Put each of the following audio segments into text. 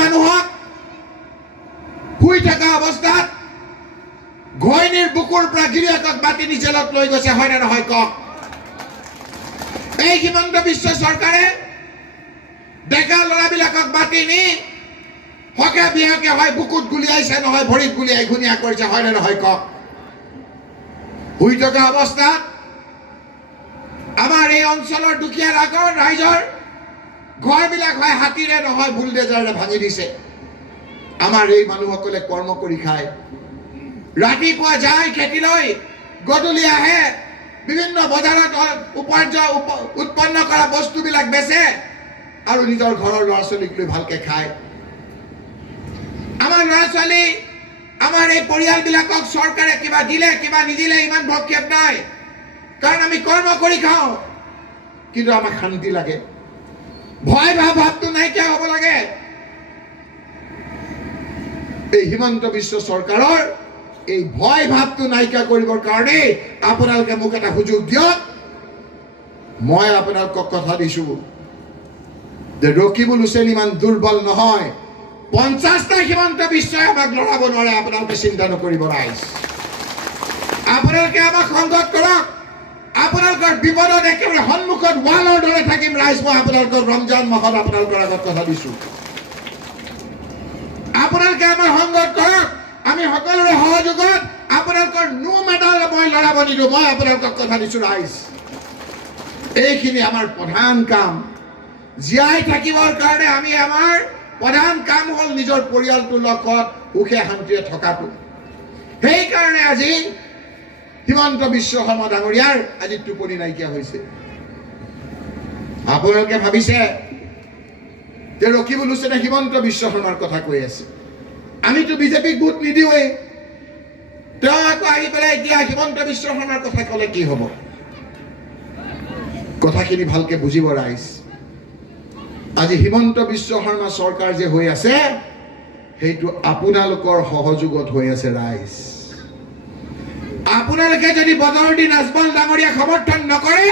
মানুহক শুই থকা অৱস্থাত ঘৈণীৰ বুকুৰ পৰা গিৰিয়েকক মাতি নি জেলত লৈ গৈছে, হয় নে নহয় কওক? এই হিমন্ত বিশ্ব চৰকাৰে ডেকা ল'ৰাবিলাকক মাতি নি হকে বিহকে হয় বুকুত গুলিয়াইছে নহয়, ভৰিত গুলিয়াই ঘূণীয়া কৰিছে, হয় নে নহয় কওক? শুই থকা অৱস্থাত আমাৰ এই অঞ্চলৰ দুখীয়া ৰাইজৰ ঘৰবিলাক হয় হাতীৰে নহয় বুলডেজাৰে ভাঙি দিছে। আমাৰ এই মানুহসকলে কৰ্ম কৰি খায়, ৰাতিপুৱা যায় খেতিলৈ, গধূলি আহে বিভিন্ন বজাৰত উৎপন্ন কৰা বস্তুবিলাক বেচে আৰু নিজৰ ঘৰৰ ল'ৰা ছোৱালীক লৈ ভালকে খায়। আমাৰ ল'ৰা ছোৱালী, আমাৰ এই পৰিয়ালবিলাকক চৰকাৰে কিবা দিলে কিবা নিদিলে ইমান ভক্ষেপ নাই, কাৰণ আমি কৰ্ম কৰি খাওঁ। কিন্তু আমাক শান্তি লাগে, ভয় ভাৱটো নাইকিয়া হ'ব লাগে। এই হিমন্ত বিশ্ব চৰকাৰৰ এই ভয় ভাৱটো নাইকিয়া কৰিবৰ কাৰণে আপোনালোকে মোক এটা সুযোগ দিয়ক। মই আপোনালোকক কথা দিছো যে ৰকিবুল হুছেইন ইমান দুৰ্বল নহয়, 50টা হিমন্ত বিশ্বই আমাক লৰাব নোৱাৰে। আপোনালোকে চিন্তা নকৰিব ৰাইজ, আপোনালোকে আমাক সংগত কৰক। আপোনালোকৰ বিপদত একেবাৰে সন্মুখত ৱালৰ দৰে থাকিম ৰাইজ। মই আপোনালোকৰ ৰমজান মাহত আপোনালোকৰ আগত কথা দিছো, আপোনালোকে আমাৰ সংগত কৰক। আমি সকলোৰে সহযোগত আপোনালোকৰ নো মেডাল মই লৰাব নিদিওঁ। মই আপোনালোকক কথা দিছো ৰাইজ, এইখিনি আমাৰ প্ৰধান কাম। জীয়াই থাকিবৰ কাৰণে আমি আমাৰ প্ৰধান কাম হ'ল নিজৰ পৰিয়ালটোৰ লগত সুখে শান্তিৰে থকাটো। সেইকাৰণে আজি হিমন্ত বিশ্ব শৰ্মা ডাঙৰীয়াৰ আজি টোপনি নাইকিয়া হৈছে। আপোনালোকে ভাবিছে যে ৰকিবুল হুছেইনে হিমন্ত বিশ্ব শৰ্মাৰ কথা কৈ আছে, আমিতো বিজেপিক ভোট নিদিওঁৱে, তেওঁ আকৌ আহি পেলাই এতিয়া হিমন্ত বিশ্ব শৰ্মাৰ কথা ক'লে কি হ'ব? কথাখিনি ভালকে বুজিব ৰাইজ। আজি হিমন্ত বিশ্ব শৰ্মা চৰকাৰ যে হৈ আছে সেইটো আপোনালোকৰ সহযোগত হৈ আছে ৰাইজ। আপোনালোকে যদি বদৰুদ্দিন আজমল ডাঙৰীয়াক সমৰ্থন নকৰে,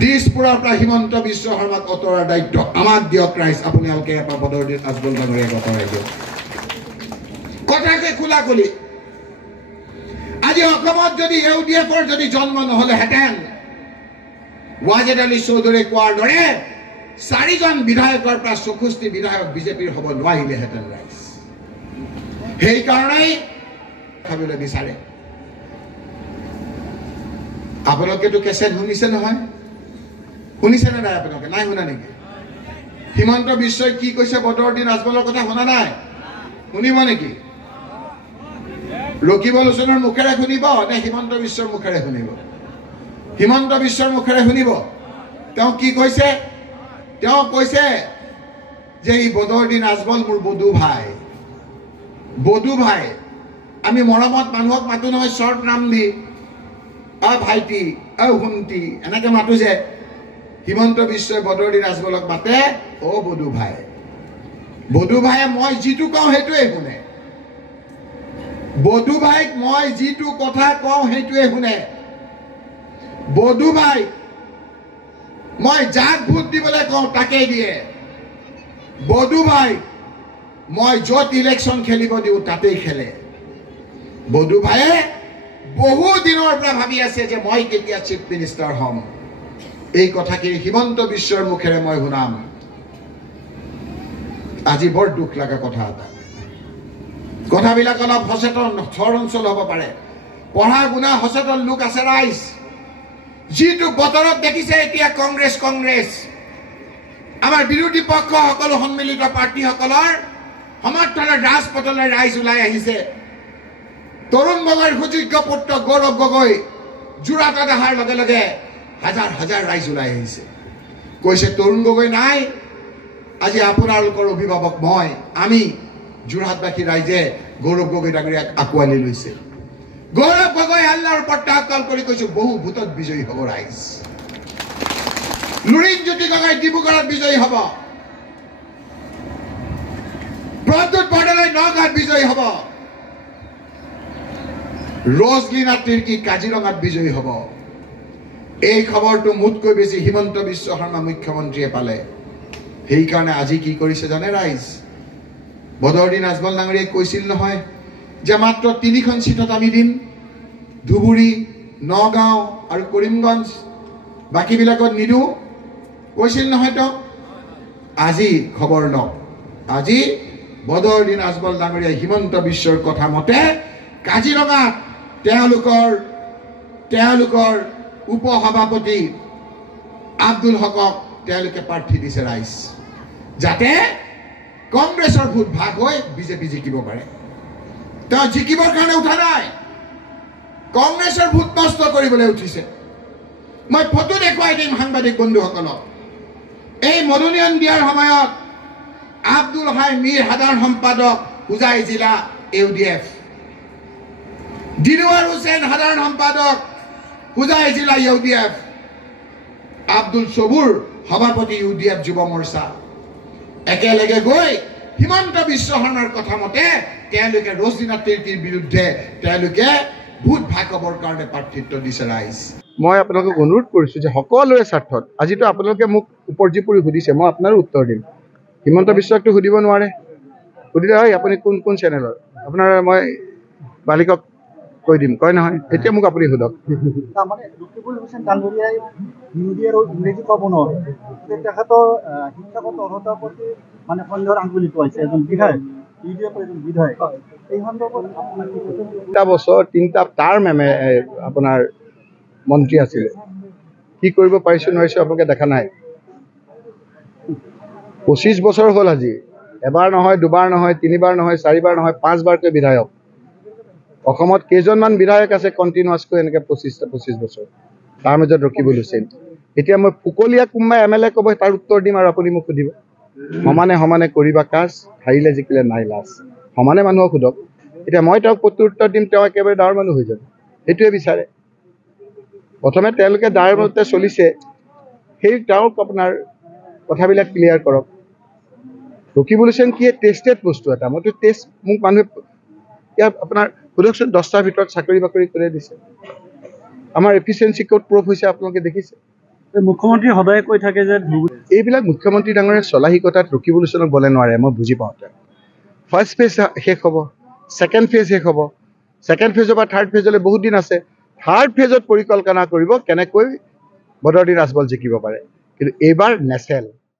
দিছপুৰৰ পৰা হিমন্ত বিশ্ব শৰ্মাক অতৰাৰ দায়িত্ব আমাক দিয়ক ৰাইজ। আপোনালোকে এবাৰ বদৰুদ্দিন আজমল ডাঙৰীয়াক অতৰাই দিয়ক। কথাকে খোলা খুলি আজি অসমত যদি ইউডিএফৰ যদি জন্ম নহলেহেঁতেন, ৱাজেদ আলী চৌধুৰীয়ে কোৱাৰ দৰে 4জন বিধায়কৰ পৰা 64 বিধায়ক বিজেপিৰ হ'ব নোৱাৰিলেহেঁতেন ৰাইজ। সেইকাৰণেই খাবলৈ বিচাৰে। আপোনালোকেতো কেছেট শুনিছে নহয়, শুনিছে নে নাই? আপোনালোকে নাই শুনা নেকি? হিমন্ত বিশ্বই কি কৈছে বদৰুদ্দিন আজমলৰ কথা শুনা নাই? শুনিব নেকি? ৰকিবুল হুছেইনৰ মুখেৰে শুনিব নে হিমন্ত বিশ্বৰ মুখেৰে শুনিব? হিমন্ত বিশ্বৰ মুখেৰে শুনিব। তেওঁ কি কৈছে? তেওঁ কৈছে যে এই বদৰুদ্দিন আজমল মোৰ বদু ভাই। বদু ভাই, আমি মৰমত মানুহক মাতো নহয় শ্বৰ্ট নাম দি, অ ভাইটি, অ শুন্তি, এনেকে মাতো যে। হিমন্ত বিশ্বই বদৰুদ্দিন আজমলক মাতে অ বদু ভাই। বদু ভাইয়ে মই যিটো কওঁ সেইটোৱে শুনে। বদু ভাইক মই যিটো কথা কওঁ সেইটোৱে শুনে। বদু ভাই মই যাক ভোট দিবলৈ কওঁ তাকেই দিয়ে। বদু ভাই মই য'ত ইলেকশ্যন খেলিব দিওঁ তাতেই খেলে। বদু ভাইয়ে বহু দিনৰ পৰা ভাবি আছে যে মই কেতিয়া চিফ মিনিষ্টাৰ হ'ম। এই কথাখিনি হিমন্ত বিশ্বৰ মুখেৰে মই শুনাম। আজি বৰ দুখ লগা কথা এটা। কথাবিলাক অলপ সচেতন চৰ অঞ্চল হ'ব পাৰে, পঢ়া শুনা সচেতন লোক আছে ৰাইজ। যিটো বতৰত দেখিছে এতিয়া কংগ্ৰেছ আমাৰ বিৰোধী পক্ষ সকলো সন্মিলিত প্ৰাৰ্থীসকলৰ সমৰ্থনত ৰাজপথলৈ ৰাইজ ওলাই আহিছে। তৰুণ গগৈৰ সুযোগ্য পুত্ৰ গৌৰৱ গগৈ যোৰহাটত অহাৰ লগে লগে হাজাৰ হাজাৰ ৰাইজ ওলাই আহিছে। কৈছে তৰুণ গগৈ নাই, আজি আপোনালোকৰ অভিভাৱক মই, আমি যোৰহাটবাসী ৰাইজে গৌৰৱ গগৈ ডাঙৰীয়াক আঁকোৱালি লৈছে। গৌৰৱ গগৈ আল্লাহৰ প্ৰত্যাহ্বান কৰি কৈছো বহু ভোটত বিজয়ী হ'ব ৰাইজ। লুৰিণজ্যোতি গগৈ ডিব্ৰুগড়ত বিজয়ী হ'ব, প্ৰদ্যুৎ বৰদলৈ নগাঁৱত বিজয়ী হ'ব, ৰজলীনা তিৰ্কী কাজিৰঙাত বিজয়ী হ'ব। এই খবৰটো মোতকৈ বেছি হিমন্ত বিশ্ব শৰ্মা মুখ্যমন্ত্ৰীয়ে পালে। সেইকাৰণে আজি কি কৰিছে জানে ৰাইজ? বদৰুদ্দিন আজমল ডাঙৰীয়াই কৈছিল নহয় যে মাত্ৰ 3খন চিটত আমি দিম, ধুবুৰী, নগাঁও আৰু কৰিমগঞ্জ, বাকীবিলাকত নিদিওঁ কৈছিল নহয় তো। আজি খবৰ লওক, আজি বদৰুদ্দিন আজমল ডাঙৰীয়াই হিমন্ত বিশ্বৰ কথা মতে কাজিৰঙাত তেওঁলোকৰ উপসভাপতি আব্দুল হকক তেওঁলোকে প্ৰাৰ্থী দিছে ৰাইজ, যাতে কংগ্ৰেছৰ ভোট ভাগ হৈ বিজেপি জিকিব পাৰে। তেওঁ জিকিবৰ কাৰণে উঠা নাই, কংগ্ৰেছৰ ভোট নষ্ট কৰিবলৈ উঠিছে। মই ফটো দেখুৱাই দিম সাংবাদিক বন্ধুসকলক। এই মনোনয়ন দিয়াৰ সময়ত আব্দুল হাই মীৰ সাধাৰণ সম্পাদক হোজাই জিলা UDF, দিলৱাৰ হুছেইন সাধাৰণ সম্পাদক হোজাই জিলা UDF, আব্দুল সবুৰ সভাপতি UDF যুৱ মৰ্চা একেলগে গৈ হিমন্ত বিশ্ব শৰ্মাৰ কথা মতে তেওঁলোকে ৰজনীনাথ তিৰ্কীৰ বিৰুদ্ধে তেওঁলোকে ভোট ভাগ হ'বৰ কাৰণে প্ৰাৰ্থিত্ব দিছে ৰাইজ। মই আপোনালোকক অনুৰোধ কৰিছোঁ যে সকলোৰে স্বাৰ্থত, আজিতো আপোনালোকে মোক উপৰ্যুপৰি সুধিছে, মই আপোনাৰো উত্তৰ দিম। হিমন্ত বিশ্বকতো সুধিব নোৱাৰে, সুধিলে হয় আপুনি কোন চেনেলৰ, আপোনাৰ মই মালিকক কৈ দিম, কয় নহয়। এতিয়া মোক আপুনি সোধক। মানে ৰকিবুল হুছেইন ডাঙৰীয়াই হিন্দী আৰু ইংৰাজী ক'ব নোৱাৰে, তেখেতৰ শিক্ষাগত অৰ্হতাৰ প্ৰতি মানে সন্দেহৰ আঙুলি টোৱাইছে এজন বিধায়ক, UDFৰ এজন বিধায়ক। এই সন্দৰ্ভত আপোনাৰ 3টা বছৰ 3টা টাৰ্ম আপোনাৰ মন্ত্ৰী আছিলে, কি কৰিব পাৰিছোঁ নোৱাৰিছোঁ আপোনালোকে দেখা নাই। 25 বছৰ হ'ল আজি, এবাৰ নহয়, দুবাৰ নহয়, 3বাৰ নহয়, 4বাৰ নহয়, 5বাৰকৈ বিধায়ক। অসমত কেইজনমান বিধায়ক আছে কণ্টিনিউৱাছকৈ এনেকৈ 25 বছৰ, তাৰ মাজত ৰকিবুল হুছেইন। এতিয়া মই ফুকলীয়া কোনোবা MLA ক'ব, তাৰ উত্তৰ দিম আৰু আপুনি মোক সুধিব। সমানে কৰিবা কাজ, হাৰিলে জিকিলে নাই লাজ, সমানে মানুহক সোধক। এতিয়া মই তেওঁক উত্তৰ দিম, তেওঁ একেবাৰে ডাঙৰ মানুহ হৈ যাব, সেইটোৱে বিচাৰে। প্ৰথমে তেওঁলোকে যাৰ মতে চলিছে সেই তেওঁক আপোনাৰ কথাবিলাক ক্লিয়াৰ কৰক। ৰকিবুল হুছেইন কি টেষ্টেড বস্তু এটা, মইতো টেষ্ট, মোক মানুহে ইয়াত আপোনাৰ সোধকচোন 10টাৰ ভিতৰত চাকৰি বাকৰি কৰি দিছে। আমাৰ এফিচিয়েঞ্চি ক'ত প্ৰুফ হৈছে আপোনালোকে দেখিছে। মুখ্যমন্ত্ৰী সদায় কৈ থাকে যে এইবিলাক মুখ্যমন্ত্ৰী ডাঙৰে চলাহীকতাত ৰকিবুল হুছেইনক বলে নোৱাৰে, মই বুজি পাওঁ। ফাৰ্ষ্ট ফেজ শেষ হ'ব, ছেকেণ্ড ফেজ শেষ হ'ব, ছেকেণ্ড ফেজৰ পৰা থাৰ্ড ফেজলৈ বহুত দিন আছে। থাৰ্ড ফেজত পৰিকল্পনা কৰিব কেনেকৈ বদৰুদ্দিন আজমল জিকিব পাৰে, কিন্তু এইবাৰ নেচেল।